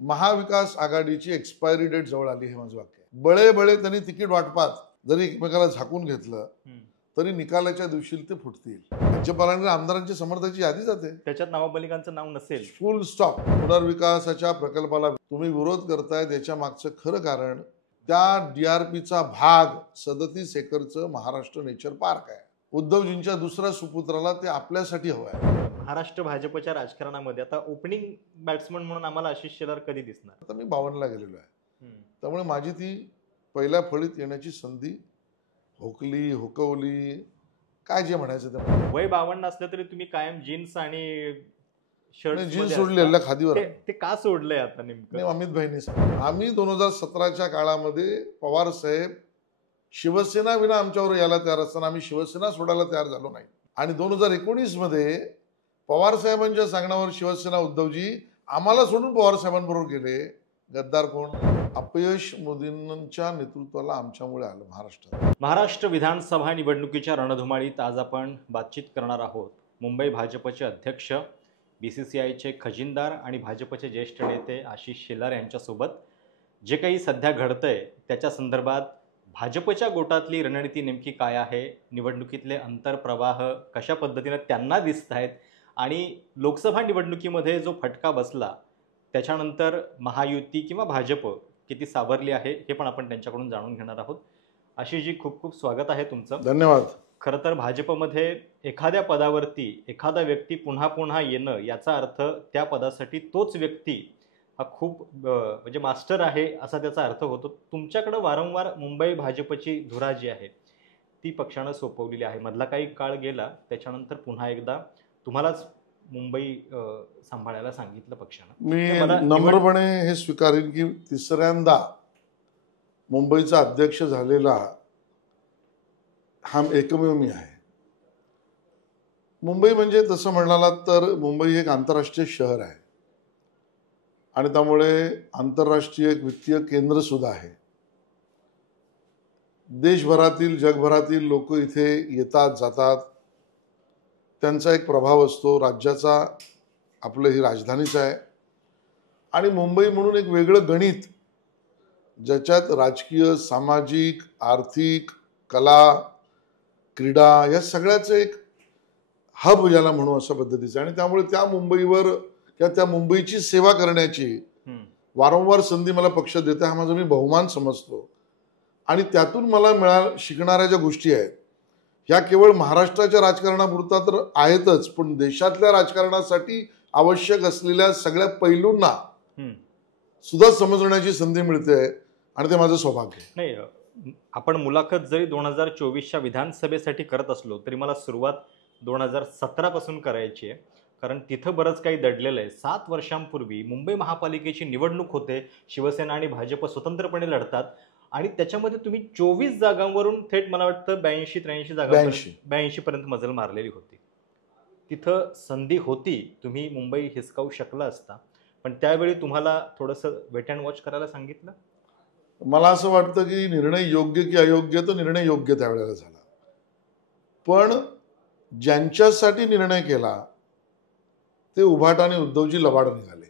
महाविकास आघाडीची expiry date जवळ आली, हे माझं वाक्य आहे. बळे बळे त्यांनी तिकीट वाटपात जरी एकमेकाला झाकून घेतलं तरी निकालाच्या दिवशी ते फुटतील. राज्यपालांनी आमदारांची समर्थकांची यादी जाते, त्याच्यात नवाब नाव नसेल. फुल स्टॉप. पुनर्विकासाच्या प्रकल्पाला तुम्ही विरोध करताय त्याच्या मागचं खरं कारण त्या DRPचा भाग 37 एकरचं महाराष्ट्र नेचर पार्क आहे. उद्धवजींच्या दुसऱ्या सुपुत्राला ते आपल्यासाठी हवं आहे. महाराष्ट्र भाजपच्या राजकारणामध्ये आता ओपनिंग बॅट्समन म्हणून आम्हाला आशिष शेलार कधी दिसणार? आता मी 52ला गेलेलो आहे, त्यामुळे माझी ती पहिल्या फळीत येण्याची संधी हुकवली काय जे म्हणायचं ते. वय 52 असलं तरी तुम्ही कायम जीन्स आणि शर्ट जीन्स सोडलेल्या खादीवर. ते का सोडलंय आता नेमकं? अमित भाईंनी आम्ही 2017च्या काळामध्ये पवार साहेब शिवसेना विना आमच्यावर यायला तयार असताना आम्ही शिवसेना सोडायला तयार झालो नाही. आणि 2019 मध्ये पवार साहेबांच्या सांगण्यावर शिवसेना उद्धवजी आम्हाला सोडून पवार साहेबांबरोबर गेले. गद्दार कोण? अपयश मोदींच्या नेतृत्वाला आमच्यामुळे आलं महाराष्ट्रात. महाराष्ट्र विधानसभा निवडणुकीच्या रणधुमाळीत आज आपण बातचीत करणार आहोत मुंबई भाजपचे अध्यक्ष, BCCIचे खजिनदार आणि भाजपचे ज्येष्ठ नेते आशिष शेलार यांच्यासोबत. जे काही सध्या घडतंय त्याच्या संदर्भात भाजपच्या गोटातली रणनीती नेमकी काय आहे, निवडणुकीतले अंतरप्रवाह कशा पद्धतीने त्यांना दिसत आहेत आणि लोकसभा निवडणुकीमध्ये जो फटका बसला त्याच्यानंतर महायुती किंवा भाजप किती सावरली आहे हे पण आपण त्यांच्याकडून जाणून घेणार आहोत. आशिषजी, खूप खूप स्वागत आहे तुमचं. धन्यवाद. खरं तर भाजपमध्ये एखाद्या पदावरती एखादा व्यक्ती पुन्हा पुन्हा येणं याचा अर्थ त्या पदासाठी तोच व्यक्ती हा खूप म्हणजे मास्टर आहे असा त्याचा अर्थ होतो. तुमच्याकडं वारंवार मुंबई भाजपची धुरा जी आहे ती पक्षानं सोपवलेली आहे. मधला काही काळ गेला त्याच्यानंतर पुन्हा एकदा तुम्हालाच मुंबई सांभाळायला सांगितलं पक्षानं. मी नम्रपणे हे स्वीकारेन की तिसऱ्यांदा मुंबईचा अध्यक्ष झालेला हा एकमेव मी आहे. मुंबई म्हणजे तसं म्हणाला तर मुंबई एक आंतरराष्ट्रीय शहर आहे आणि त्यामुळे आंतरराष्ट्रीय एक वित्तीय केंद्र सुद्धा आहे. देशभरातील जगभरातील लोक इथे येतात जातात, त्यांचा एक प्रभाव असतो. राज्याचा आपलं ही राजधानीच आहे आणि मुंबई म्हणून एक वेगळं गणित ज्याच्यात राजकीय, सामाजिक, आर्थिक, कला, क्रीडा या सगळ्याचं एक हब ज्याला म्हणू अशा पद्धतीचं. आणि त्यामुळे त्या मुंबईवर किंवा त्या मुंबईची सेवा करण्याची वारंवार संधी मला पक्ष देते, हा माझा मी बहुमान समजतो. आणि त्यातून मला शिकणाऱ्या ज्या गोष्टी आहेत ह्या केवळ महाराष्ट्राच्या राजकारणापुरता तर आहेतच, पण देशातल्या राजकारणासाठी आवश्यक असलेल्या सगळ्या पैलूंना सुद्धा समजण्याची संधी मिळते आणि ते माझं सौभाग्य आहे. नाही, आपण मुलाखत जरी 2024च्या विधानसभेसाठी करत असलो तरी मला सुरुवात 2017 पासून करायची आहे, कारण तिथं बरंच काही दडलेलं आहे. 7 वर्षांपूर्वी मुंबई महापालिकेची निवडणूक होते, शिवसेना आणि भाजप स्वतंत्रपणे लढतात आणि त्याच्यामध्ये तुम्ही 24 जागांवरून थेट मला वाटतं 82-83 जागांपर्यंत 82 पर्यंत मजल मारलेली होती. तिथं संधी होती, तुम्ही मुंबई हिसकावू शकला असता, पण त्यावेळी तुम्हाला थोडंसं वेट अँड वॉच करायला सांगितलं. मला असं वाटतं की निर्णय योग्य की अयोग्य, तो निर्णय योग्य त्यावेळेला झाला. पण ज्यांच्यासाठी निर्णय केला ते उभाट आणि उद्धवजी लबाड निघाले.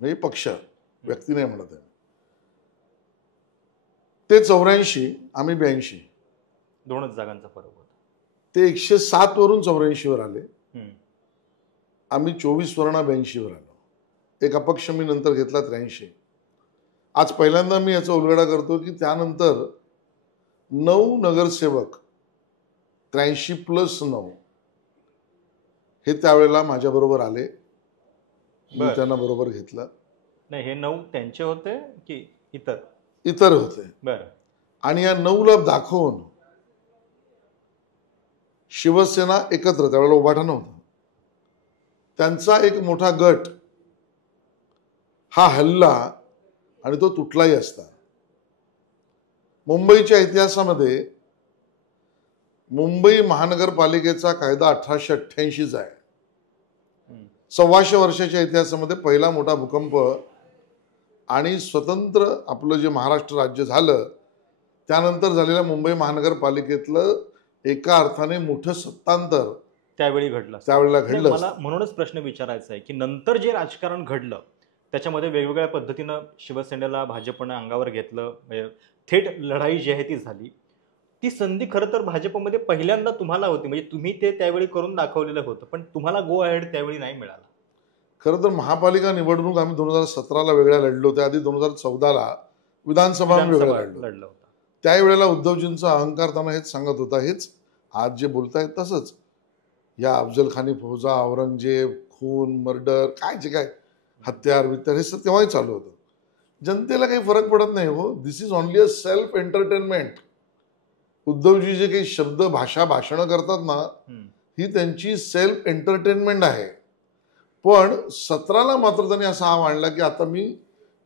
म्हणजे पक्ष, व्यक्ती नाही म्हणत आहे. ते 84, आम्ही 82, 2च जागांचा फरक होता. ते 107 वरून 84 वर आले, आम्ही 24 वरून 82 वर आलो. एक अपक्ष मी नंतर घेतला 83. आज पहिल्यांदा मी याचा उलगडा करतो की त्यानंतर 9 नगरसेवक 83+9 हे त्यावेळेला माझ्याबरोबर आले. मी त्यांना बरोबर घेतलं. नाही, हे 9 त्यांचे होते की इतर होते. बरं. आणि या 9ला दाखवून शिवसेना एकत्र, त्यावेळेला उभाटा नव्हता, त्यांचा एक मोठा गट हा हल्ला आणि तो तुटलाही असता. मुंबईच्या इतिहासामध्ये मुंबई महानगरपालिकेचा कायदा 1888चा आहे. 125 वर्षाच्या इतिहासामध्ये पहिला मोठा भूकंप आणि स्वतंत्र आपलं जे महाराष्ट्र राज्य झालं त्यानंतर झालेल्या मुंबई महानगरपालिकेतलं एका अर्थाने मोठं सत्तांतर त्यावेळी घडलं. त्यावेळेला घडलं. मला म्हणूनच प्रश्न विचारायचा आहे की नंतर जे राजकारण घडलं त्याच्यामध्ये वेगवेगळ्या पद्धतीनं शिवसेनेला भाजपनं अंगावर घेतलं, म्हणजे थेट लढाई जी आहे ती झाली. ती संधी खरं तर भाजपमध्ये पहिल्यांदा तुम्हाला होती, म्हणजे तुम्ही ते त्यावेळी करून दाखवलेलं होतं, पण तुम्हाला गो अहेड त्यावेळी नाही मिळाला. खरं तर महापालिका निवडणूक आम्ही 2017ला वेगळ्या लढलो, त्याआधी 2014ला विधानसभा वेगळ्या विधानसभा लढलो. लढलं होतं. त्यावेळेला उद्धवजींचा अहंकार त्यांना हेच सांगत होता, हेच आज जे बोलतायत तसंच. या अफजलखानी फौजा, औरंगजेब, खून, मर्डर, काय जे काय हत्यार वित्यार हे सगळं तेव्हाही चालू होतं. जनतेला काही फरक पडत नाही हो. This is only a self entertainment. Uddhavji जे काही शब्द भाषणं करतात ना, हम्म. ही त्यांची सेल्फ एंटरटेनमेंट आहे. पण 17ला मात्र त्यांनी असा हा मांडला की आता मी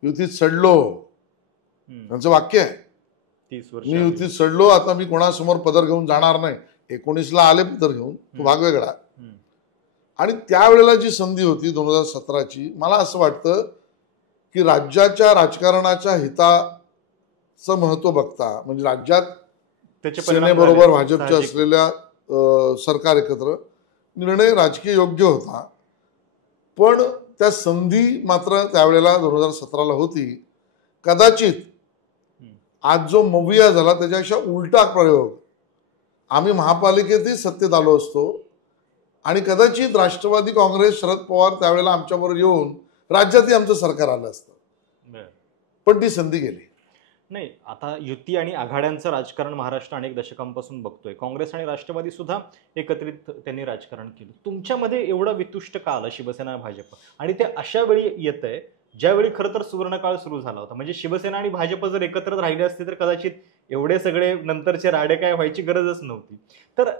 युतीत सडलो. त्यांचं वाक्य आहे, 30 वर्ष मी युतीत सडलो, आता मी कोणासमोर पदर घेऊन जाणार नाही. 19ला आले पदर घेऊन, तो भाग वेगळा. आणि त्यावेळेला जी संधी होती 2017ची, मला असं वाटतं की राज्याच्या राजकारणाच्या हिताचं महत्व बघता, म्हणजे राज्यात त्याचे परिणाम सेनेबरोबर झाले, भाजपच्या साहजिक. असलेल्या सरकार एकत्र निर्णय राजकीय योग्य होता. पण त्या संधी मात्र त्यावेळेला 2017ला होती. कदाचित आज जो मविया झाला त्याच्यापेक्षा उलटा प्रयोग आम्ही महापालिकेतही सत्तेत आलो असतो आणि कदाचित राष्ट्रवादी काँग्रेस, शरद पवार त्यावेळेला आमच्याबरोबर येऊन राज्यातही आमचं सरकार आलं असतं. पण ती संधी गेली. नाही, आता युती आणि आघाड्यांचं राजकारण महाराष्ट्र अनेक दशकांपासून बघतोय. काँग्रेस आणि राष्ट्रवादी सुद्धा एकत्रित त्यांनी राजकारण केलं. तुमच्यामध्ये एवढं वितुष्ट का आलं शिवसेना भाजप, आणि ते अशा वेळी येतंय ज्यावेळी खरं तर सुवर्णकाळ सुरू झाला होता. म्हणजे शिवसेना आणि भाजप जर एकत्र राहिले असते तर कदाचित एवढे सगळे नंतरचे राडे काय व्हायची गरजच नव्हती. तर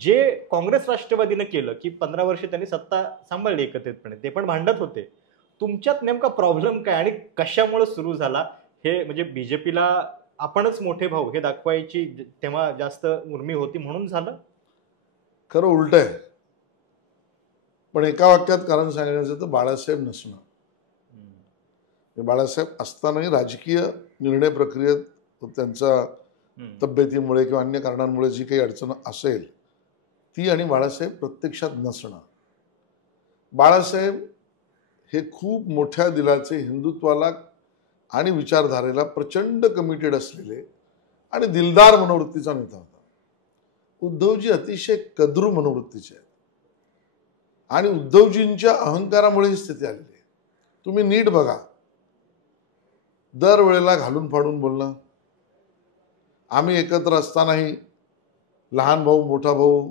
जे काँग्रेस राष्ट्रवादीनं केलं की 15 वर्ष त्यांनी सत्ता सांभाळली एकत्रितपणे, ते पण भांडत होते. तुमच्यात नेमका प्रॉब्लेम काय आणि कशामुळे सुरू झाला हे? म्हणजे बीजेपीला आपणच मोठे भाऊ हे दाखवायची तेव्हा जास्त उर्मी होती म्हणून झालं? खरं उलट आहे. पण एका वाक्यात कारण सांगायचं तर बाळासाहेब नसणं. बाळासाहेब असतानाही राजकीय निर्णय प्रक्रियेत त्यांचा तब्येतीमुळे किंवा अन्य कारणांमुळे जी काही अडचण असेल ती, आणि बाळासाहेब प्रत्यक्षात नसणं. बाळासाहेब हे खूप मोठ्या दिलाचे, हिंदुत्वाला आणि विचारधारेला प्रचंड कमिटेड असलेले आणि दिलदार मनोवृत्तीचा नेता होता. उद्धवजी अतिशय कद्रू मनोवृत्तीचे आहेत आणि उद्धवजींच्या अहंकारामुळे ही स्थिती आलेली आहे. तुम्ही नीट बघा, दरवेळेला घालून फाडून बोलणं, आम्ही एकत्र असतानाही लहान भाऊ मोठा भाऊ,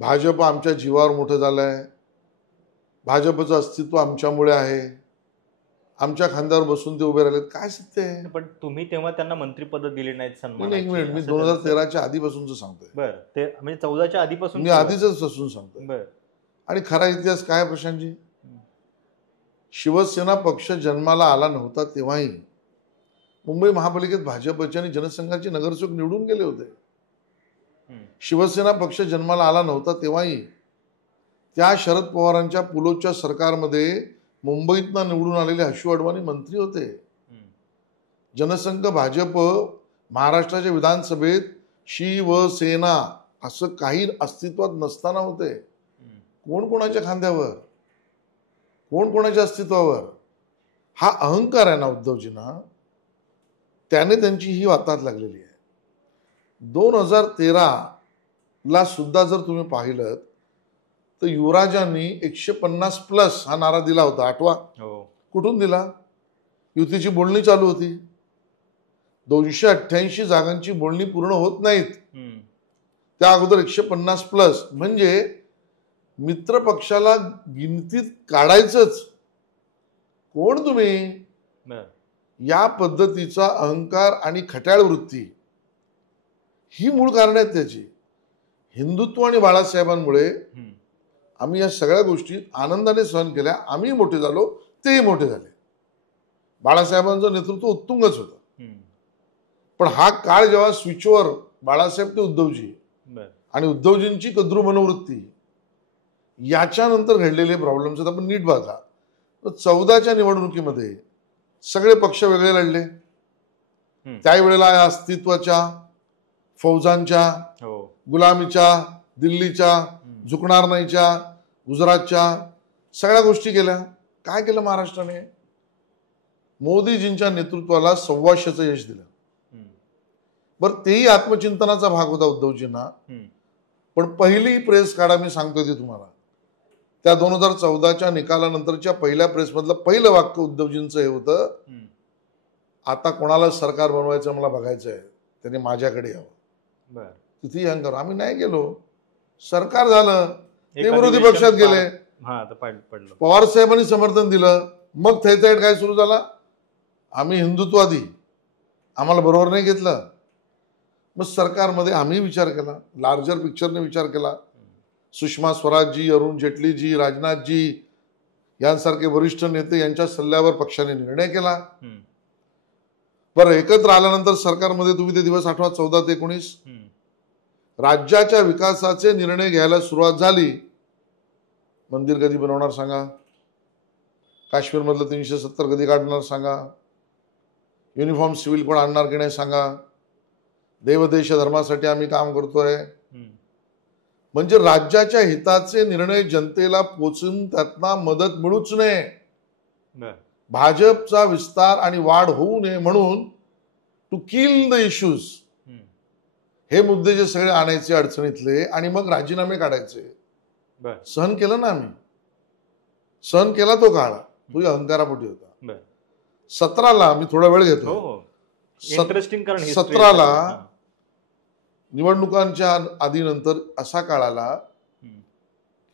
भाजप आमच्या जीवावर मोठं झालंय, भाजपचं अस्तित्व आमच्यामुळे आहे, आमच्या खांद्यावर बसून ते उभे राहिलेत. काय सत्य आहे? पण तुम्ही तेव्हा त्यांना मंत्रिपद दिली नाहीत, सन्मान. एक मिनिट, मी 2013च्या आधीपासूनच सांगतोय. बरं, ते म्हणजे 14च्या आधीपासून मी आधीच असून सांगतोय. बरं. आणि खरा इतिहास काय प्रशांतजी, शिवसेना पक्ष जन्माला आला नव्हता तेव्हाही मुंबई महापालिकेत भाजपचे आणि जनसंघाचे नगरसेवक निवडून गेले होते. शिवसेना पक्ष जन्माला आला नव्हता तेव्हाही त्या शरद पवारांच्या पुलोच्या सरकारमध्ये मुंबईतनं निवडून आलेले हर्षू अडवाणी मंत्री होते. जनसंघ भाजप महाराष्ट्राच्या विधानसभेत शिवसेना असं काही अस्तित्वात नसताना होते. कोण कोणाच्या खांद्यावर, कोण कोणाच्या अस्तित्वावर? हा अहंकार आहे ना उद्धवजींना, त्याने त्यांची ही वाताहत लागलेली आहे. 2013ला सुद्धा जर तुम्ही पाहिलं तर युवराजांनी 150+ हा नारा दिला होता, आठवा? कुठून दिला? युतीची बोलणी चालू होती. 288 जागांची बोलणी पूर्ण होत नाहीत, त्या अगोदर 150+. म्हणजे मित्र पक्षाला गिनतीत काढायचंच. कोण तुम्ही? या पद्धतीचा अहंकार आणि खट्याळ वृत्ती ही मूळ कारण आहेत त्याची. हिंदुत्व आणि बाळासाहेबांमुळे आम्ही या सगळ्या गोष्टी आनंदाने सहन केल्या. आम्ही मोठे झालो, तेही मोठे झाले. बाळासाहेबांचं नेतृत्व उत्तुंगच होतं. पण हा काळ जेव्हा स्विचवर बाळासाहेब ते उद्धवजी आणि उद्धवजींची कद्रू मनोवृत्ती याच्यानंतर घडलेले प्रॉब्लेम्स आपण नीट बघा. 14च्या निवडणुकीमध्ये सगळे पक्ष वेगळे लढले. त्यावेळेला अस्तित्वाच्या, फौजांच्या, गुलामीच्या, दिल्लीच्या, झुकणार नाहीच्या, गुजरातच्या सगळ्या गोष्टी केल्या. काय केलं महाराष्ट्राने? मोदीजींच्या नेतृत्वाला 125चं यश दिलं. बरं, तेही आत्मचिंतनाचा भाग होता उद्धवजींना. पण पहिली प्रेस काढा, मी सांगतोय ते तुम्हाला, त्या 2014च्या निकालानंतरच्या पहिल्या प्रेसमधलं पहिलं वाक्य उद्धवजींचं हे होतं, आता कोणाला सरकार बनवायचं मला बघायचं आहे, त्याने माझ्याकडे यावं. तिथे अहंकार. आम्ही नाही गेलो, सरकार झालं, ते विरोधी पक्षात गेले, पवार साहेबांनी समर्थन दिलं. मग थैथैट काय सुरू झाला? आम्ही हिंदुत्ववादी, आम्हाला बरोबर नाही घेतलं. मग सरकारमध्ये आम्ही विचार केला, लार्जर पिक्चरने विचार केला. सुषमा स्वराजजी, अरुण जेटलीजी, राजनाथजी यांसारखे वरिष्ठ नेते यांच्या सल्ल्यावर पक्षाने निर्णय केला. बरं, एकत्र आल्यानंतर सरकारमध्ये तुम्ही ते दिवस आठवा, 14 ते 19 राज्याच्या विकासाचे निर्णय घ्यायला सुरुवात झाली. मंदिर कधी बनवणार सांगा, काश्मीरमधलं 370 कधी काढणार सांगा, युनिफॉर्म सिव्हिल कोड आणणार की नाही सांगा, देवदेश धर्मासाठी आम्ही काम करतोय. म्हणजे राज्याच्या हिताचे निर्णय जनतेला पोचून त्यातना मदत मिळूच नये, भाजपचा विस्तार आणि वाढ होऊ नये म्हणून टू किल द इश्यूज, हे मुद्दे जे सगळे आणायचे अडचणीतले आणि मग राजीनामे काढायचे. सहन केलं ना आम्ही, सहन केला तो काळ, तो अहंकारापोटी होता. 17ला मी थोडा वेळ घेतो. 17ला निवडणुकांच्या आधीनंतर असा काळ आला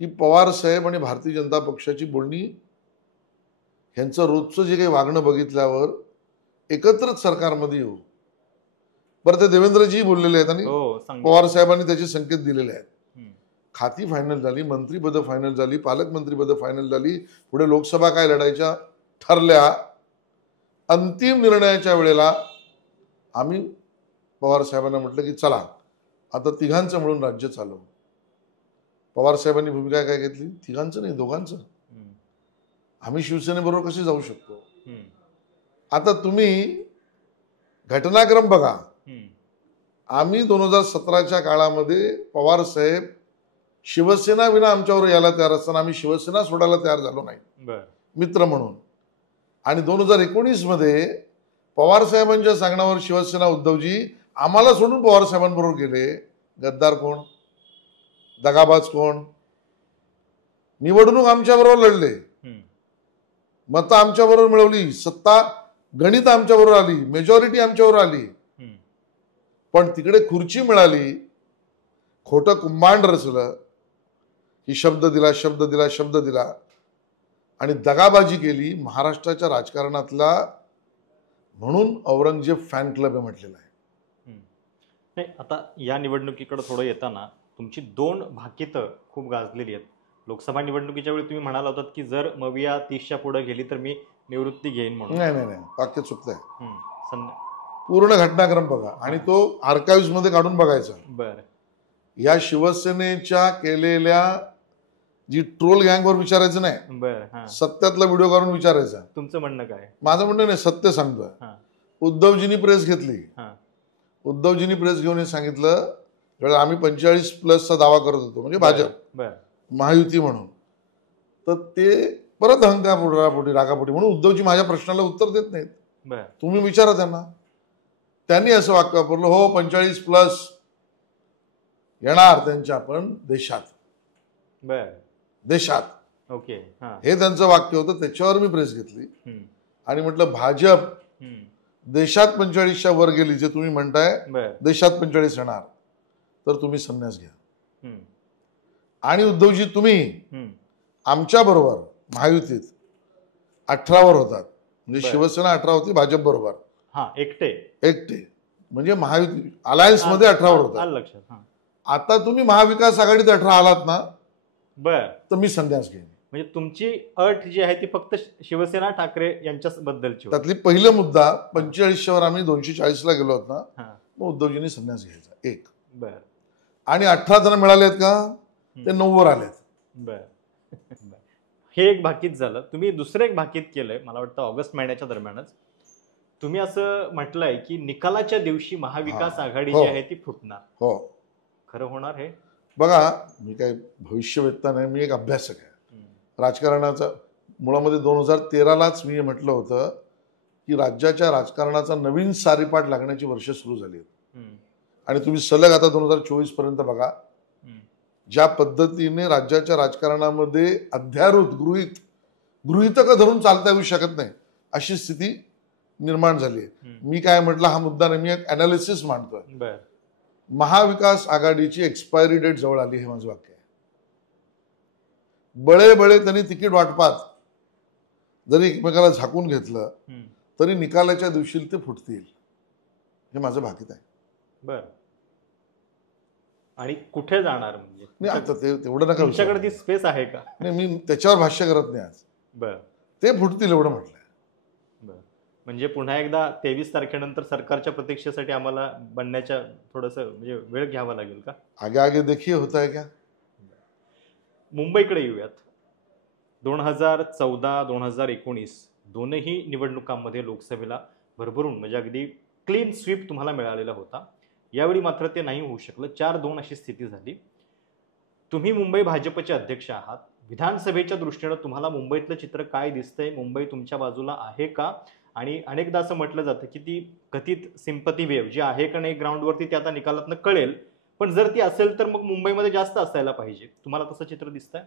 की पवार साहेब आणि भारतीय जनता पक्षाची बोलणी, ह्यांचं रोजचं जे काही वागणं बघितल्यावर एकत्रच सरकारमध्ये येऊ. बरं, ते देवेंद्रजी बोललेले आहेत आणि पवार साहेबांनी त्याचे संकेत दिलेले आहेत. खाती फायनल झाली, मंत्रीपद फायनल झाली, पालकमंत्रीपद फायनल झाली, पुढे लोकसभा काय लढायच्या ठरल्या. अंतिम निर्णयाच्या वेळेला आम्ही पवार साहेबांना म्हटलं की चला आता तिघांचं मिळून राज्य चालवू. पवार साहेबांनी भूमिका काय घेतली? तिघांचं नाही, दोघांचं. आम्ही शिवसेनेबरोबर कसे जाऊ शकतो? आता तुम्ही घटनाक्रम बघा. आम्ही 2017च्या काळामध्ये पवार साहेब शिवसेना विना आमच्यावर यायला तयार असताना आम्ही शिवसेना सोडायला तयार झालो नाही मित्र म्हणून. आणि 2019 मध्ये पवार साहेबांच्या सांगण्यावर शिवसेना उद्धवजी आम्हाला सोडून पवार साहेबांबरोबर गेले. गद्दार कोण? दगाबाज कोण? निवडणूक आमच्याबरोबर लढले, मतं आमच्याबरोबर मिळवली, सत्ता गणित आमच्याबरोबर आली, मेजॉरिटी आमच्याबरोबर आली. पण तिकडे खुर्ची मिळाली, खोटं कुंभांड रचलं की शब्द दिला शब्द दिला शब्द दिला आणि दगाबाजी केली महाराष्ट्राच्या राजकारणातला. म्हणून औरंगजेब फॅन क्लब हे म्हटलेलं आहे. नाही, आता या निवडणुकीकडे थोडं येताना तुमची 2 भाकीतं खूप गाजलेली आहेत. लोकसभा निवडणुकीच्या वेळी तुम्ही म्हणाला होतात की जर मविया 30च्या पुढे गेली तर मी निवृत्ती घेईन म्हणून. नाही नाही नाही, वाक्य चुकतंय. पूर्ण घटनाक्रम बघा आणि तो आर्काइव्ह मध्ये काढून बघायचा. बरं, या शिवसेनेच्या केलेल्या जी ट्रोल गँगवर विचारायचं नाही, बरं, सत्यातला व्हिडिओ काढून विचारायचा. तुमचं म्हणणं काय? माझं म्हणणं नाही, सत्य सांगतोय. उद्धवजींनी प्रेस घेतली. उद्धवजींनी प्रेस घेऊन हे सांगितलं आम्ही 45+ दावा करत होतो, म्हणजे भाजप महायुती म्हणून. तर ते परत अहंकारापोटी रागापोटी म्हणून उद्धवजी माझ्या प्रश्नाला उत्तर देत नाहीत. तुम्ही विचारा त्यांना. त्यांनी असं वाक्य वापरलं, हो 45+ येणार त्यांच्या पण देशात. देशात, ओके, हे त्यांचं वाक्य होतं. त्याच्यावर मी प्रेस घेतली आणि म्हटलं भाजप देशात 45च्या वर गेली, जे तुम्ही म्हणताय देशात 45 येणार, तर तुम्ही संन्यास घ्या. आणि उद्धवजी तुम्ही आमच्या बरोबर महायुतीत 18वर होतात, म्हणजे शिवसेना 18 होती भाजप बरोबर, एकटे म्हणजे महायुती अलायन्स मध्ये 18वर होतात. आता तुम्ही महाविकास आघाडीत 18 आलात ना, तर मी संन्यास घेईन. म्हणजे तुमची अट जी आहे ती फक्त शिवसेना ठाकरे यांच्याबद्दलची. त्यातली पहिला मुद्दा 45च्या वर आम्ही 240ला गेलो होत ना, मग उद्धवजींनी संन्यास घ्यायचा. एक. आणि 18 त्यांना मिळाले आहेत का? ते 9वर आलेत. हे एक भाकीत झालं. तुम्ही दुसरं एक भाकीत केलंय, मला वाटतं ऑगस्ट महिन्याच्या दरम्यानच. तुम्ही असं म्हटलंय की निकालाच्या दिवशी महाविकास आघाडी जी आहे ती फुटणार. हो, खरं होणार हे? बघा, मी काही भविष्यवेत्ता नाही, मी एक अभ्यासक आहे राजकारणाचा. मुळामध्ये 2013लाच मी म्हटलं होतं की राज्याच्या राजकारणाचा नवीन सारीपाट लागण्याची वर्ष सुरू झाली आणि तुम्ही सलग आता 2024 पर्यंत बघा ज्या पद्धतीने राज्याच्या राजकारणामध्ये अध्यारूत गृहीतक धरून चालता येऊ शकत नाही अशी स्थिती निर्माण झाली आहे. मी काय म्हटलं हा मुद्दा नाही, मी एक अनालिसिस मांडतोय. महाविकास आघाडीची एक्सपायरी डेट जवळ आली हे माझं वाक्य आहे. बळे त्यांनी तिकीट वाटपात जरी एकमेकाला झाकून घेतलं तरी निकालाच्या दिवशी ते फुटतील हे माझं भाकीत आहे. बर आणि कुठे जाणार म्हणजे नाही आता तेवढं नका, तुमच्याकडे ती स्पेस आहे का? नाही मी त्याच्यावर भाष्य करत नाही आज. बर ते फुटतील एवढं म्हटलंय. बर म्हणजे पुन्हा एकदा 23 तारखेनंतर सरकारच्या प्रतीक्षेसाठी आम्हाला बनण्याच्या थोडंसं म्हणजे वेळ घ्यावा लागेल का? आगे देखिए होता है क्या. मुंबईकडे येऊयात. 2014-2019 दोनही निवडणुकांमध्ये लोकसभेला भरभरून म्हणजे अगदी क्लीन स्वीप तुम्हाला मिळालेला होता. यावेळी मात्र ते नाही होऊ शकलं. 4-2 अशी स्थिती झाली. तुम्ही मुंबई भाजपचे अध्यक्ष आहात. विधानसभेच्या दृष्टीनं तुम्हाला मुंबईतलं चित्र काय दिसतंय? मुंबई तुमच्या बाजूला आहे का? आणि अनेकदा असं म्हटलं जातं की ती कथित सिंपती वेव्ह जी आहे का नाही ग्राउंडवरती ते आता निकालातनं कळेल, पण जर ती असेल तर मग मुंबईमध्ये जास्त असायला पाहिजे. तुम्हाला तसं चित्र दिसतंय?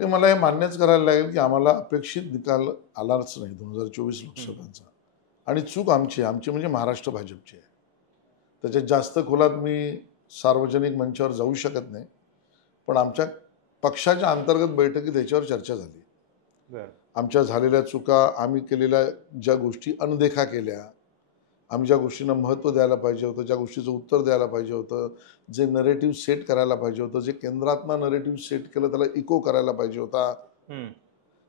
ते मला हे मान्यच करायला लागेल की आम्हाला अपेक्षित निकाल आलाच नाही 2024 लोकसभांचा. आणि चूक आमची म्हणजे महाराष्ट्र भाजपची आहे. त्याच्यात जास्त खोलात मी सार्वजनिक मंचावर जाऊ शकत नाही, पण आमच्या पक्षाच्या अंतर्गत बैठकीत याच्यावर चर्चा झाली. आमच्या झालेल्या चुका, आम्ही केलेल्या ज्या गोष्टी अनदेखा केल्या, आम्ही ज्या गोष्टींना महत्त्व द्यायला पाहिजे होतं, ज्या गोष्टीचं उत्तर द्यायला पाहिजे होतं, जे नरेटिव्ह सेट करायला पाहिजे होतं, जे केंद्रातनं नरेटिव्ह सेट केलं त्याला इको करायला पाहिजे होता,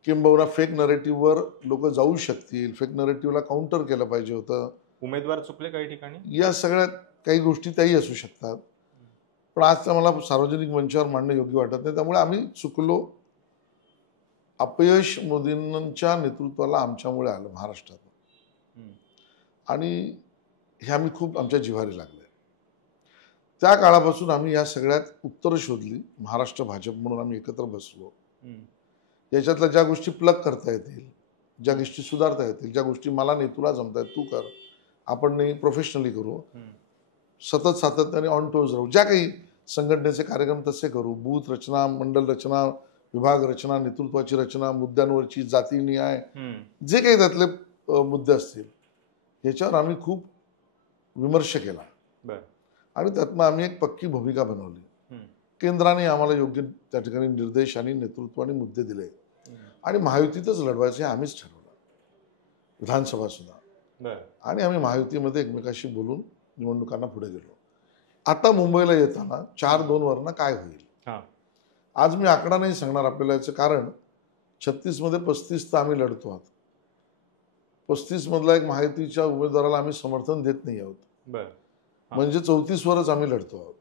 किंबहुना फेक नरेटिव्हवर लोक जाऊ शकतील, फेक नरेटिव्हला काउंटर केलं पाहिजे होतं. उमेदवार चुकले काही ठिकाणी, या सगळ्यात काही गोष्टी त्याही असू शकतात. पण आज मला सार्वजनिक मंचावर मांडणं योग्य वाटत नाही. त्यामुळे आम्ही चुकलो. अपयश मोदींच्या नेतृत्वाला आमच्यामुळे आलं महाराष्ट्रात आणि हे आम्ही खूप आमच्या जिव्हारी लागले. त्या काळापासून आम्ही या सगळ्यात उत्तर शोधली. महाराष्ट्र भाजप म्हणून आम्ही एकत्र बसलो. याच्यातल्या ज्या गोष्टी प्लग करता येतील, ज्या गोष्टी सुधारता येतील, ज्या गोष्टी मला नाही तुला जमतायत तू कर, आपण नाही प्रोफेशनली करू, सतत सातत्याने ऑन टोज राहू, ज्या काही संघटनेचे कार्यक्रम तसे करू, बूथ रचना, मंडल रचना, विभाग रचना, नेतृत्वाची रचना, मुद्द्यांवरची जाती न्याय, जे काही त्यातले मुद्दे असतील याच्यावर आम्ही खूप विमर्श केला आणि त्यातनं आम्ही एक पक्की भूमिका बनवली. केंद्राने आम्हाला योग्य त्या ठिकाणी निर्देश आणि नेतृत्व आणि मुद्दे दिले आणि महायुतीतच लढवायचं हे आम्हीच ठरवलं, विधानसभा सुद्धा. आणि आम्ही महायुतीमध्ये एकमेकाशी बोलून निवडणुकांना पुढे गेलो. आता मुंबईला येताना 4-2 वरनं काय होईल आज मी आकडा नाही सांगणार आपल्याला. याचं कारण 36 मध्ये 35 तर आम्ही लढतो आहोत. 35 मधला एक महायुतीच्या उमेदवाराला आम्ही समर्थन देत नाही आहोत, म्हणजे 34 वरच आम्ही लढतो आहोत.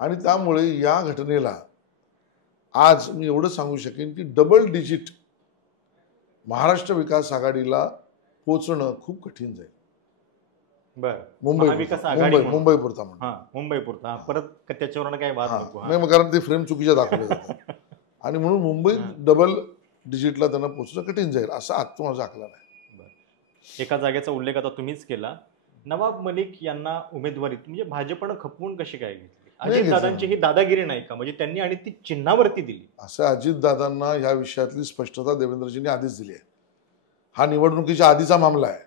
आणि त्यामुळे या घटनेला आज मी एवढं सांगू शकेन की डबल डिजिट महाराष्ट्र विकास आघाडीला पोचणं खूप कठीण जाईल. मुंबईपुरता मुंबईपुरता परत त्याच्यावर काही वाद नाही, मग कारण ते फ्रेम चुकीच्या दाखवले जातात आणि म्हणून मुंबईत डबल डिजिटला त्यांना पोचणं कठीण जाईल असं आत्ता माझा आकलन आहे. एका जागेचा उल्लेख आता तुम्हीच केला. नवाब मलिक यांना उमेदवारी म्हणजे भाजपनं खपवून कशी काय घेतली? अजितदादांची ही दादागिरी नाही का? म्हणजे त्यांनी आणि ती चिन्हावरती दिली. असं अजितदादांना या विषयातली स्पष्टता देवेंद्रजींनी आधीच दिली आहे. हा निवडणुकीच्या आधीचा मामला आहे.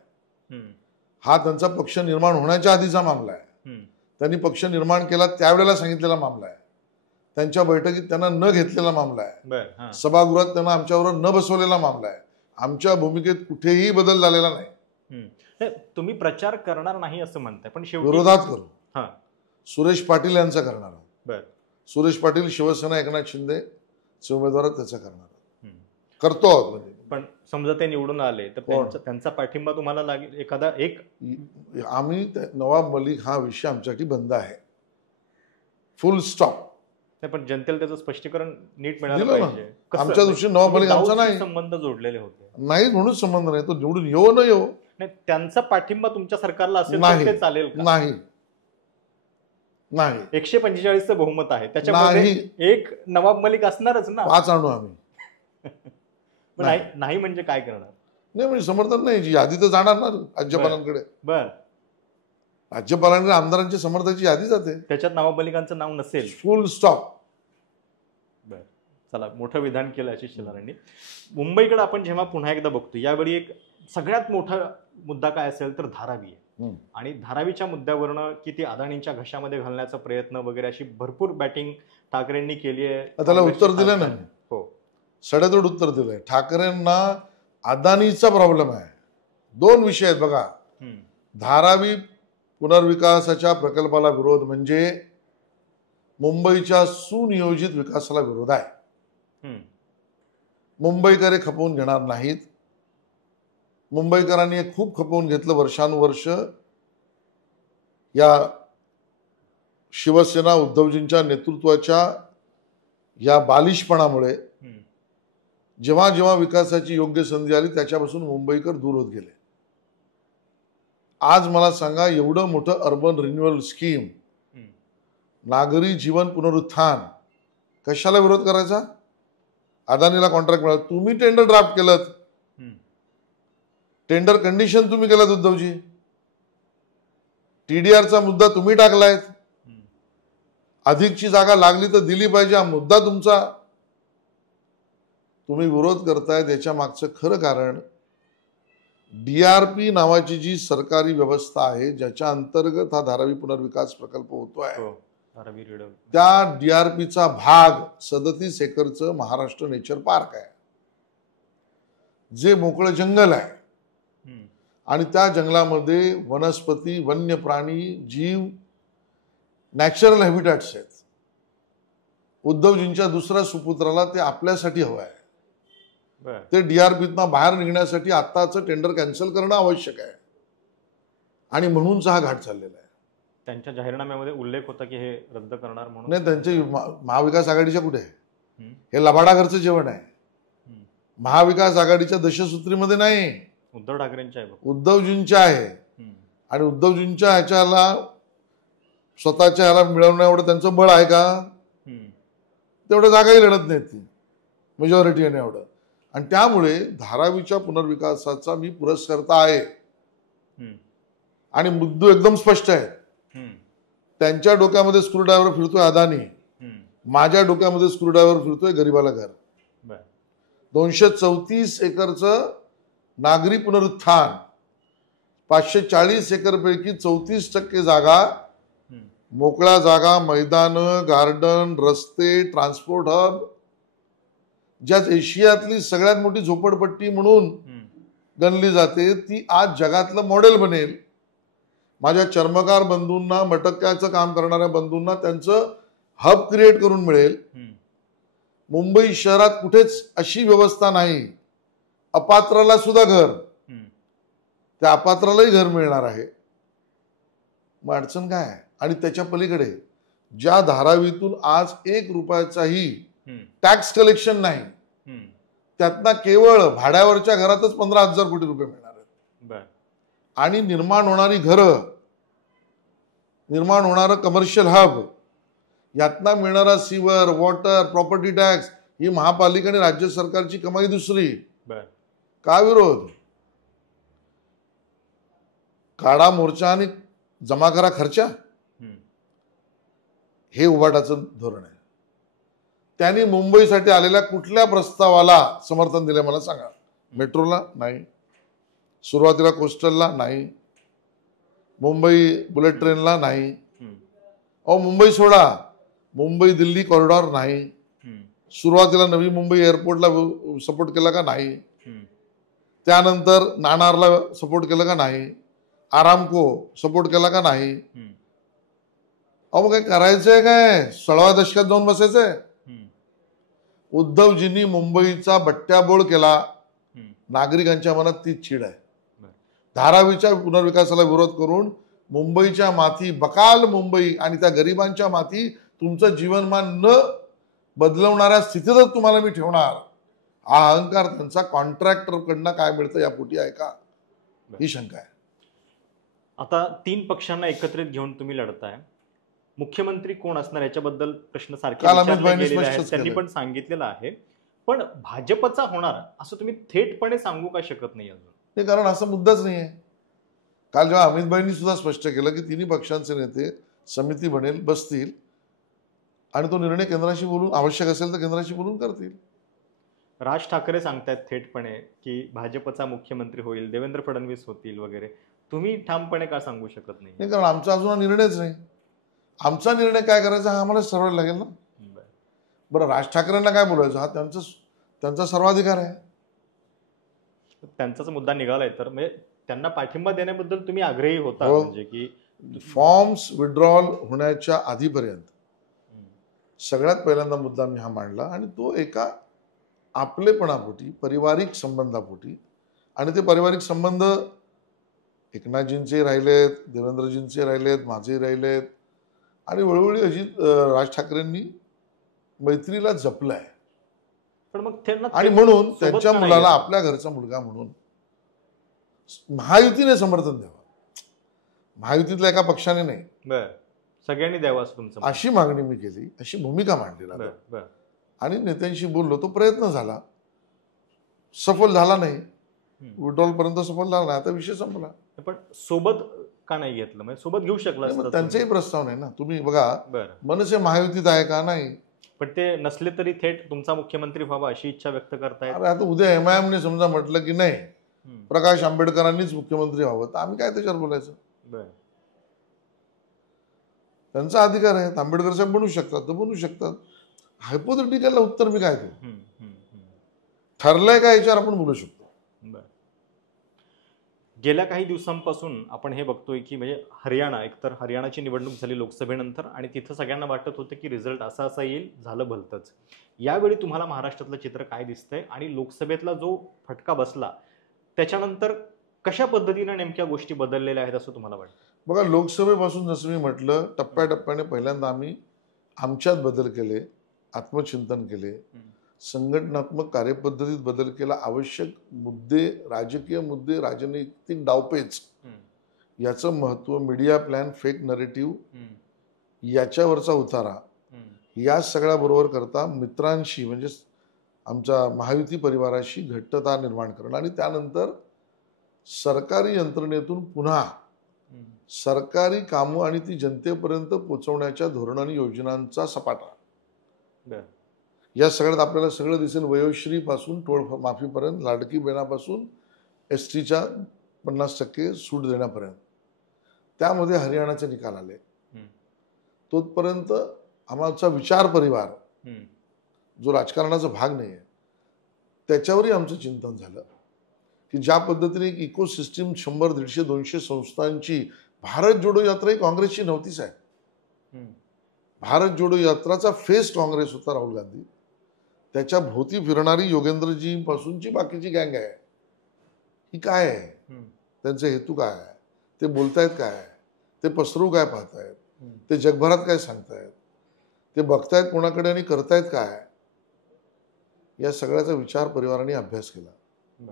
हा त्यांचा पक्ष निर्माण होण्याच्या आधीचा मामला आहे. त्यांनी पक्ष निर्माण केला त्यावेळेला सांगितलेला मामला आहे. त्यांच्या बैठकीत त्यांना न घेतलेला मामला आहे. सभागृहात त्यांना आमच्यावर न बसवलेला मामला आहे. आमच्या भूमिकेत कुठेही बदल झालेला नाही. तुम्ही प्रचार करणार नाही असं म्हणताय, पण विरोधात करू. सुरेश पाटील यांचा करणार आहोत. सुरेश पाटील शिवसेना एकनाथ शिंदे उमेदवार त्याचा करणार करतो आहोत. म्हणजे पण समजा ते निवडून आले तर त्यांचा पाठिंबा तुम्हाला लागेल एखादा एक? आम्ही नवाब मलिक हा विषय आमच्यासाठी बंद आहे, फुल स्टॉप. पण जनतेला त्याचं स्पष्टीकरण नीट मिळालं पाहिजे. आमच्या दृष्टीने नवाब मलिक आमचा नाही, संबंध जोडलेले होते नाही म्हणून संबंध नाही. तो निवडून येऊ न येऊ नाही, त्यांचा पाठिंबा तुमच्या सरकारला असेल तर चालेल का? नाही नाही. 145चं बहुमत आहे, त्याच्यामध्ये एक नवाब मलिक असणारच ना. 5 आणू आम्ही. पण नाही म्हणजे काय करणार? नाही म्हणजे समर्थन नाही, जी यादी तर जाणार ना राज्यपालांकडे. बर, राज्यपालांकडे आमदारांच्या समर्थनाची यादी जाते, त्याच्यात नवाब नाव नसेल. फुल स्टॉप. बर, चला, मोठं विधान केलं आशिष शेलारांनी. मुंबईकडे आपण जेव्हा पुन्हा एकदा बघतो, यावेळी एक सगळ्यात मोठा मुद्दा काय असेल तर धारावी आहे. आणि धारावीच्या मुद्द्यावरनं की ती अदानींच्या घशामध्ये घालण्याचा प्रयत्न वगैरे अशी भरपूर बॅटिंग ठाकरेंनी केली आहे. त्याला उत्तर दिलं ना, हो, सडेतोड उत्तर दिलंय. ठाकरेंना अदानीचा प्रॉब्लेम आहे. दोन विषय आहेत बघा. धारावी पुनर्विकासाच्या प्रकल्पाला विरोध म्हणजे मुंबईच्या सुनियोजित विकासाला विरोध आहे. मुंबईकर हे खपवून घेणार नाहीत. मुंबईकरांनी हे खूप खपवून घेतलं वर्षानुवर्ष. या शिवसेना उद्धवजींच्या नेतृत्वाच्या या बालिशपणामुळे जेव्हा जेव्हा विकासाची योग्य संधी आली त्याच्यापासून मुंबईकर दूर होत गेले. आज मला सांगा, एवढं मोठं अर्बन रिन्युअल स्कीम, नागरी जीवन पुनरुत्थान, कशाला विरोध करायचा? अदानीला कॉन्ट्रॅक्ट मिळाला, तुम्ही टेंडर ड्राफ्ट केलं, टेंडर कंडिशन तुम्ही केलं उद्धवजी, टीडीआरचा मुद्दा तुम्ही टाकलाय, अधिकची जागा लागली तर दिली पाहिजे हा मुद्दा तुमचा. तुम्ही विरोध करताय त्याच्या मागचं खरं कारण DRP नावाची जी सरकारी व्यवस्था आहे ज्याच्या अंतर्गत हा धारावी पुनर्विकास प्रकल्प होतोय, त्या DRPचा भाग 37 एकरचं महाराष्ट्र नेचर पार्क आहे, जे मोकळं जंगल आहे. आणि त्या जंगलामध्ये वनस्पती, वन्य प्राणी, जीव, नॅचरल हॅबिटॅट्स आहेत. उद्धवजींच्या दुसऱ्या सुपुत्राला ते आपल्यासाठी हवं आहे. ते DRPतनं बाहेर निघण्यासाठी आत्ताचं टेंडर कॅन्सल करणं आवश्यक आहे. आणि म्हणूनच हा घाट चाललेला आहे. त्यांच्या जाहीरनाम्यामध्ये उल्लेख होता की हे रद्द करणार म्हणून. नाही, त्यांचे महाविकास आघाडीच्या कुठे आहे? हे लबाडाघरचं जेवण आहे. महाविकास आघाडीच्या दशसूत्रीमध्ये नाही, उद्धव ठाकरेंच्या आहे, उद्धवजींच्या आहे. आणि उद्धवजींच्या ह्याच्याला स्वतःच्या ह्याला मिळवण्या एवढं त्यांचं बळ आहे का? तेवढं जागाही लढत नाहीत ती मेजॉरिटी आहे एवढं. आणि त्यामुळे धारावीच्या पुनर्विकासाचा मी पुरस्कर्ता आहे. आणि मुद्दे एकदम स्पष्ट आहेत. त्यांच्या डोक्यामध्ये स्क्रूड्रायव्हर फिरतोय अदानी, माझ्या डोक्यामध्ये स्क्रूड्रायव्हर फिरतोय गरीबाला घर. 234 एकरचं नागरी पुनरुत्थान, 540 एकरपैकी 34% जागा मोकळ्या जागा, मैदान, गार्डन, रस्ते, ट्रान्सपोर्ट हब, ज्यात एशियातली सगळ्यात मोठी झोपडपट्टी म्हणून गणली जाते, ती आज जगातलं मॉडेल बनेल. माझ्या चर्मकार बंधूंना, मटक्याचं काम करणाऱ्या बंधूंना त्यांचं हब क्रिएट करून मिळेल. मुंबई शहरात कुठेच अशी व्यवस्था नाही. अपात्राला सुद्धा घर, त्या अपात्रालाही घर मिळणार आहे. मग अडचण काय? आणि त्याच्या पलीकडे ज्या धारावीतून आज 1 रुपयाचाही टॅक्स कलेक्शन नाही, त्यातनं केवळ भाड्यावरच्या घरातच 15,000 कोटी रुपये मिळणार आहेत. आणि निर्माण होणारी घरं, निर्माण होणारं कमर्शियल हब, यातनं मिळणारा सीवर, वॉटर, प्रॉपर्टी टॅक्स, ही महापालिका आणि राज्य सरकारची कमाई दुसरी. का विरोध? काढा मोर्चा आणि जमा करा खर्चा, हे उभाटाचं धोरण आहे. त्यांनी मुंबईसाठी आलेल्या कुठल्या प्रस्तावाला समर्थन दिले मला सांगा? मेट्रोला नाही, सुरुवातीला कोस्टलला नाही, मुंबई बुलेट ट्रेनला नाही. मुंबई सोडा, मुंबई दिल्ली कॉरिडॉर नाही. सुरुवातीला नवी मुंबई एअरपोर्टला सपोर्ट केला का नाही? त्यानंतर नाणारला सपोर्ट केलं का नाही? आरामको सपोर्ट केला का नाही? मग काय करायचंय? काय 16व्या दशकात जाऊन बसायचंय? उद्धवजींनी मुंबईचा बट्ट्याबोळ केला, नागरिकांच्या मनात तीच चीड आहे. धारावीच्या पुनर्विकासाला विरोध करून मुंबईच्या माथी, बकाल मुंबई आणि त्या गरिबांच्या माथी तुमचं जीवनमान न बदलवणाऱ्या स्थितीतच तुम्हाला मी ठेवणार, हा अहंकार त्यांचा कॉन्ट्रॅक्टरकडनं काय मिळतं यापोटी आहे का, ही शंका आहे. आता 3 पक्षांना एकत्रित घेऊन तुम्ही लढताय. मुख्यमंत्री कोण असणार याच्याबद्दल प्रश्न सारखे विचारले गेलेले आहेत, त्यांनी पण सांगितलेलं आहे. पण भाजपचा होणार असं तुम्ही थेटपणे सांगू का शकत नाही अजून? नाही, कारण असा मुद्दाच नाही आहे. काल जेव्हा अमितभाईंनी सुद्धा स्पष्ट केलं की तिन्ही पक्षांचे नेते समिती बनेल, बसतील आणि तो निर्णय केंद्राशी बोलून, आवश्यक असेल तर केंद्राशी बोलून करतील. राज ठाकरे सांगतायत थेटपणे की भाजपचा मुख्यमंत्री होईल, देवेंद्र फडणवीस होतील वगैरे. तुम्ही ठामपणे का सांगू शकत नाही? नाही, कारण आमचा अजून हा निर्णयच नाही. आमचा निर्णय काय करायचा हा आम्हाला ठरवायला लागेल ना. बरं. बरं, राज ठाकरेंना काय बोलायचं हा त्यांचा सर्वाधिकार आहे. त्यांचाच मुद्दा निघालाय तर म्हणजे त्यांना पाठिंबा देण्याबद्दल तुम्ही आग्रही होता, हो. म्हणजे की फॉर्म्स विड्रॉल होण्याच्या आधीपर्यंत सगळ्यात पहिल्यांदा मुद्दा मी हा मांडला आणि तो एका आपलेपणापोटी, पारिवारिक संबंधापोटी. आणि ते पारिवारिक संबंध एकनाथजींचे राहिलेत, देवेंद्रजींचे राहिलेत, माझे राहिलेत आणि वेळोवेळी राज ठाकरेंनी मैत्रीला जपलंय. पण मग त्यांना आणि म्हणून सोबत त्यांच्या का नाही मुलाला घेतलं? आपल्या घरचा मुलगा म्हणून महायुतीने समर्थन द्यावं. महायुतीतल्या एका पक्षाने नाही, बरं, सगळ्यांनी द्यावं असं तुमचं म्हणणं. अशी मागणी मी केली, अशी भूमिका मांडली बरं, राहते. बरं. आणि नेत्यांशी बोललो, तो प्रयत्न झाला, सफल झाला नाही, विड्रॉल पर्यंत सफल झाला नाही. आता विषय संपला. पण सोबत का नाही घेतलं? म्हणजे सोबत घेऊ शकलं नाही, मग असतं त्यांचाही तुम्ही. प्रस्ताव नाही ना. तुम्ही बघा, बरं, मनसे महायुतीत आहे का? नाही. पण ते नसले तरी थेट तुमचा मुख्यमंत्री व्हावा अशी इच्छा व्यक्त करतायत. अरे आता उद्या एमआयएमने समजा म्हटलं की नाही, प्रकाश आंबेडकरांनीच मुख्यमंत्री व्हावं, तर आम्ही काय त्याच्यावर बोलायचं? बरं. त्यांचा अधिकार आहे. आंबेडकर साहेब बनू शकतात तर बनू शकतात. हायपोथेटिकलला उत्तर मी काय देऊ? ठरलंय का याच्यावर आपण बोलू शकतो. बरं. गेल्या काही दिवसांपासून आपण हे बघतोय की म्हणजे हरियाणा, एकतर हरियाणाची निवडणूक झाली लोकसभेनंतर आणि तिथं सगळ्यांना वाटत होतं की रिझल्ट असा येईल, झालं भलतंच. यावेळी तुम्हाला महाराष्ट्रातलं चित्र काय दिसतंय आणि लोकसभेतला जो फटका बसला त्याच्यानंतर कशा पद्धतीने नेमक्या गोष्टी बदललेल्या आहेत असं तुम्हाला वाटतं? बघा, लोकसभेपासून जसं मी म्हटलं, टप्प्याटप्प्याने पहिल्यांदा आम्ही आमच्यात बदल केले, आत्मचिंतन केले, संघटनात्मक कार्यपद्धतीत बदल केला, आवश्यक मुद्दे, राजकीय मुद्दे, राजनैतिक डावपेच याचं महत्त्व, मीडिया प्लॅन, फेक नरेटिव्ह याच्यावरचा उतारा, या सगळ्याबरोबर करता मित्रांशी म्हणजे आमच्या महायुती परिवाराशी घट्टता निर्माण करणं आणि त्यानंतर सरकारी यंत्रणेतून पुन्हा सरकारी कामं आणि ती जनतेपर्यंत पोहोचवण्याच्या धोरण आणि योजनांचा सपाटा. या सगळ्यात आपल्याला सगळं दिसेल, वयोश्री पासून टोळ माफीपर्यंत, लाडकी बहिणापासून एसटीच्या 50% सूट देण्यापर्यंत. त्यामध्ये हरियाणाचे निकाल आले. तोपर्यंत आमचा विचार परिवार जो राजकारणाचा भाग नाही आहे त्याच्यावरही आमचं चिंतन झालं की ज्या पद्धतीने एक इकोसिस्टीम 100, 150, 200 संस्थांची भारत जोडो यात्रा ही काँग्रेसची नव्हतीच आहे. भारत जोडो यात्राचा फेस काँग्रेस होता, राहुल गांधी. त्याच्या भोवती फिरणारी योगेंद्रजींपासूनची बाकीची गँग आहे. ही काय आहे? त्यांचे हेतू काय आहे? ते बोलतायत काय? ते पसरू काय पाहतायत? ते जगभरात काय सांगतायत? ते बघतायत कोणाकडे आणि करतायत काय? या सगळ्याचा विचार परिवाराने अभ्यास केला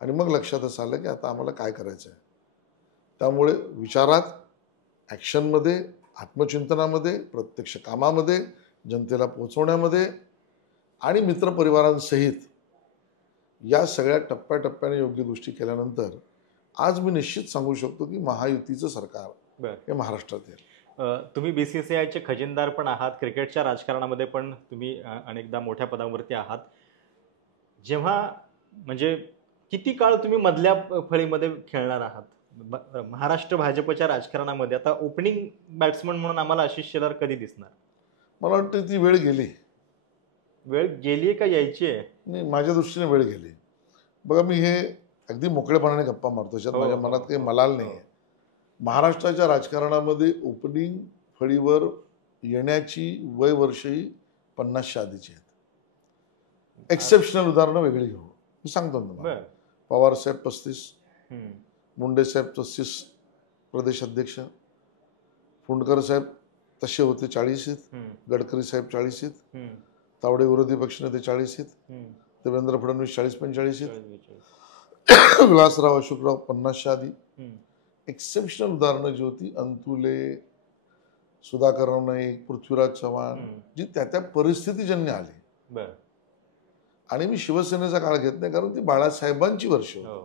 आणि मग लक्षात असं आलं की आता आम्हाला काय करायचं आहे. त्यामुळे विचारात, ॲक्शनमध्ये, आत्मचिंतनामध्ये, प्रत्यक्ष कामामध्ये, जनतेला पोहोचवण्यामध्ये आणि मित्रपरिवारांसहित या सगळ्या टप्प्याटप्प्याने योग्य गोष्टी केल्यानंतर आज मी निश्चित सांगू शकतो की महायुतीचं सरकार हे महाराष्ट्रात येईल. तुम्ही BCCIचे खजिनदार पण आहात, क्रिकेटच्या राजकारणामध्ये पण तुम्ही अनेकदा मोठ्या पदावरती आहात. जेव्हा म्हणजे किती काळ तुम्ही मधल्या फळीमध्ये खेळणार आहात महाराष्ट्र भाजपच्या राजकारणामध्ये? आता ओपनिंग बॅट्समन म्हणून आम्हाला आशिष शेलार कधी दिसणार? मला वाटतं ती वेळ गेली. वेळ गेली का यायची आहे? नाही, माझ्या दृष्टीने वेळ गेली. बघा, मी हे अगदी मोकळेपणाने गप्पा मारतो, त्याच्यात माझ्या मनात काही मलाल नाही आहे. महाराष्ट्राच्या राजकारणामध्ये ओपनिंग फळीवर येण्याची वय वर्षही 50च्या आधीची आहेत. एक्सेप्शनल उदाहरणं वेगळी घेऊ. मी सांगतो तुम्हाला, पवार साहेब 35, मुंडे साहेब 35 प्रदेश अध्यक्ष, फुंडकर साहेब तसे होते 40, गडकरी साहेब 40, तावडे विरोधी पक्षनेते 40, देवेंद्र फडणवीस 40-45, विलासराव अशोकराव 50च्या आधी. एक्सेप्शनल उदाहरणं जी होती, अंतुले, सुधाकर नाईक, पृथ्वीराज चव्हाण, जी त्या परिस्थितीजन्य आली. आणि मी शिवसेनेचा काळ घेत नाही, कारण ती बाळासाहेबांची वर्ष होती. हो.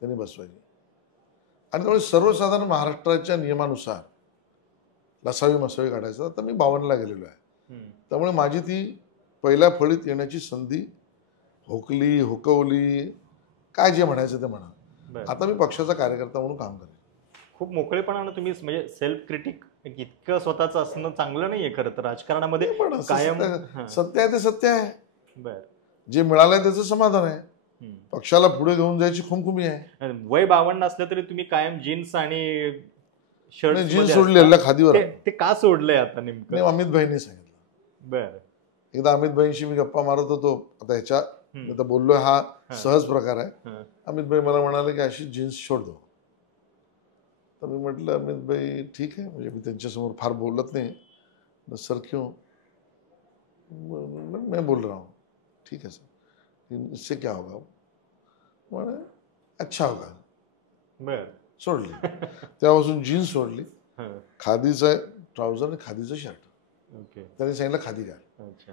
त्यांनी बसवायची. आणि त्यामुळे सर्वसाधारण महाराष्ट्राच्या नियमानुसार लसावी मसावी काढायचं. आता मी 52ला गेलेलो आहे. हम्म. त्यामुळे माझी ती पहिल्या फळीत येण्याची संधी हुकवली काय जे म्हणायचं ते म्हणा. बरं. आता मी पक्षाचा कार्यकर्ता म्हणून काम करेन. खूप मोकळेपणानं तुम्ही म्हणजे सेल्फ क्रिटिक इतकं स्वतःचं असणं चांगलं नाहीये खरं तर राजकारणामध्ये पण असं कायम. सत्य आहे ते सत्य आहे. बर. जे मिळालंय त्याचं समाधान आहे. हम्म. पक्षाला पुढे घेऊन जायची खुमखुमी आहे. वय 52 असलं तरी तुम्ही कायम जीन्स आणि शर्ट जीन्स सोडलेला खादीवर. ते का सोडलंय आता नेमकं? नाही, अमित भाईंनी सांगितलं. बर. एकदा अमित भाईंशी मी गप्पा मारत होतो. आता ह्याच्या आता बोललोय हा सहज प्रकार आहे. अमित भाई मला म्हणाले की अशी जीन्स सोड दो. तर मी म्हटलं अमित भाई ठीक आहे, म्हणजे मी त्यांच्यासमोर फार बोलत नाही. सर क्यों? मैं बोल रहा हूँ. ठीक है सर, इससे क्या होगा? म्हणे अच्छा होगा. बर. सोडली. तेव्हापासून जीन्स सोडली. खादीचं ट्राउझर आणि खादीचं शर्ट. ओके. त्यांनी सांगितलं खादी घाल. अच्छा.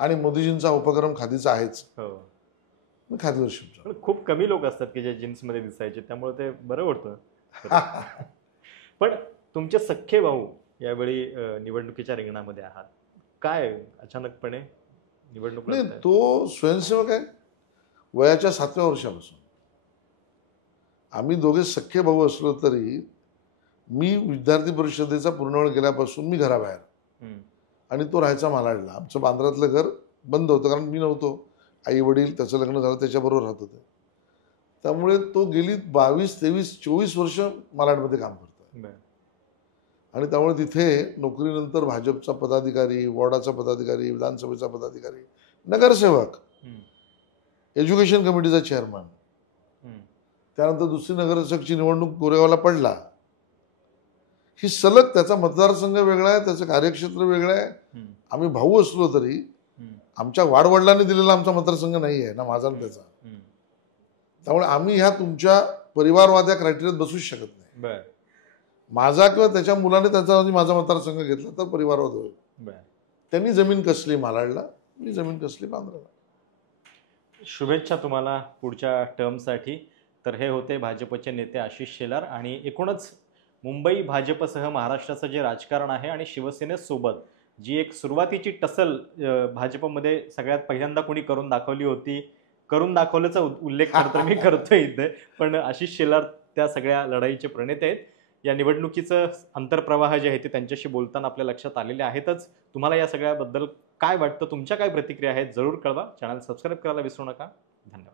आणि मोदीजींचा उपक्रम खादीचा आहेच. हो. मी खादीवर शिवतो. पण खूप कमी लोक असतात की जे जीन्स मध्ये दिसायचे, त्यामुळे ते बरं होतं. पण तुमचे सख्खे भाऊ यावेळी निवडणुकीच्या रिंगणामध्ये आहात. काय अचानकपणे निवडणूक नाही, लढताय? तो स्वयंसेवक आहे वयाच्या 7व्या वर्षापासून. आम्ही दोघे सख्खे भाऊ असलो तरी मी विद्यार्थी परिषदेचा पूर्ण वेळ गेल्यापासून मी घराबाहेर. हम्म. आणि तो राहायचा मालाडला. आमचं बांद्रातलं घर बंद होतं, कारण मी नव्हतो. आई वडील, त्याचं लग्न झालं, त्याच्याबरोबर राहत होते. त्यामुळे तो गेली 22, 23, 24 वर्ष मालाडमध्ये काम करतोय. बर. आणि त्यामुळे तिथे नोकरीनंतर भाजपचा पदाधिकारी, वॉर्डाचा पदाधिकारी, विधानसभेचा पदाधिकारी, नगरसेवक, एज्युकेशन कमिटीचा चेअरमन, त्यानंतर दुसरी नगरसेवकची निवडणूक गोरेगावला पडला. ही सलग त्याचा मतदारसंघ वेगळा आहे, त्याचं कार्यक्षेत्र वेगळं आहे. आम्ही भाऊ असलो तरी आमच्या वाडवडिलांनी दिलेला आमचा मतदारसंघ नाही आहे ना, माझा ना त्याचा. त्यामुळे आम्ही ह्या तुमच्या परिवारवाद या क्रायटेरियात बसूच शकत नाही. बर. माझा किंवा त्याच्या मुलाने त्याचा माझा मतदारसंघ घेतला तर परिवारवाद होईल. बर. त्यांनी जमीन कसली मालाडला, मी जमीन कसली बांद्राला. शुभेच्छा तुम्हाला पुढच्या टर्मसाठी. तर हे होते भाजपचे नेते आशिष शेलार. आणि एकूणच मुंबई भाजपसह महाराष्ट्राचं जे राजकारण आहे आणि शिवसेनेसोबत जी एक सुरुवातीची टसल भाजपमध्ये सगळ्यात पहिल्यांदा कोणी करून दाखवली होती, करून दाखवल्याचा उल्लेख खरं तर मी करतोय इथे, पण आशिष शेलार त्या सगळ्या लढाईचे प्रणेते आहेत. या निवडणुकीचं अंतर्प्रवाह जे आहे ते त्यांच्याशी बोलताना आपल्या लक्षात आलेले आहेतच. तुम्हाला या सगळ्याबद्दल काय वाटतं, तुमच्या काय प्रतिक्रिया आहेत जरूर कळवा. चॅनल सबस्क्राईब करायला विसरू नका. धन्यवाद.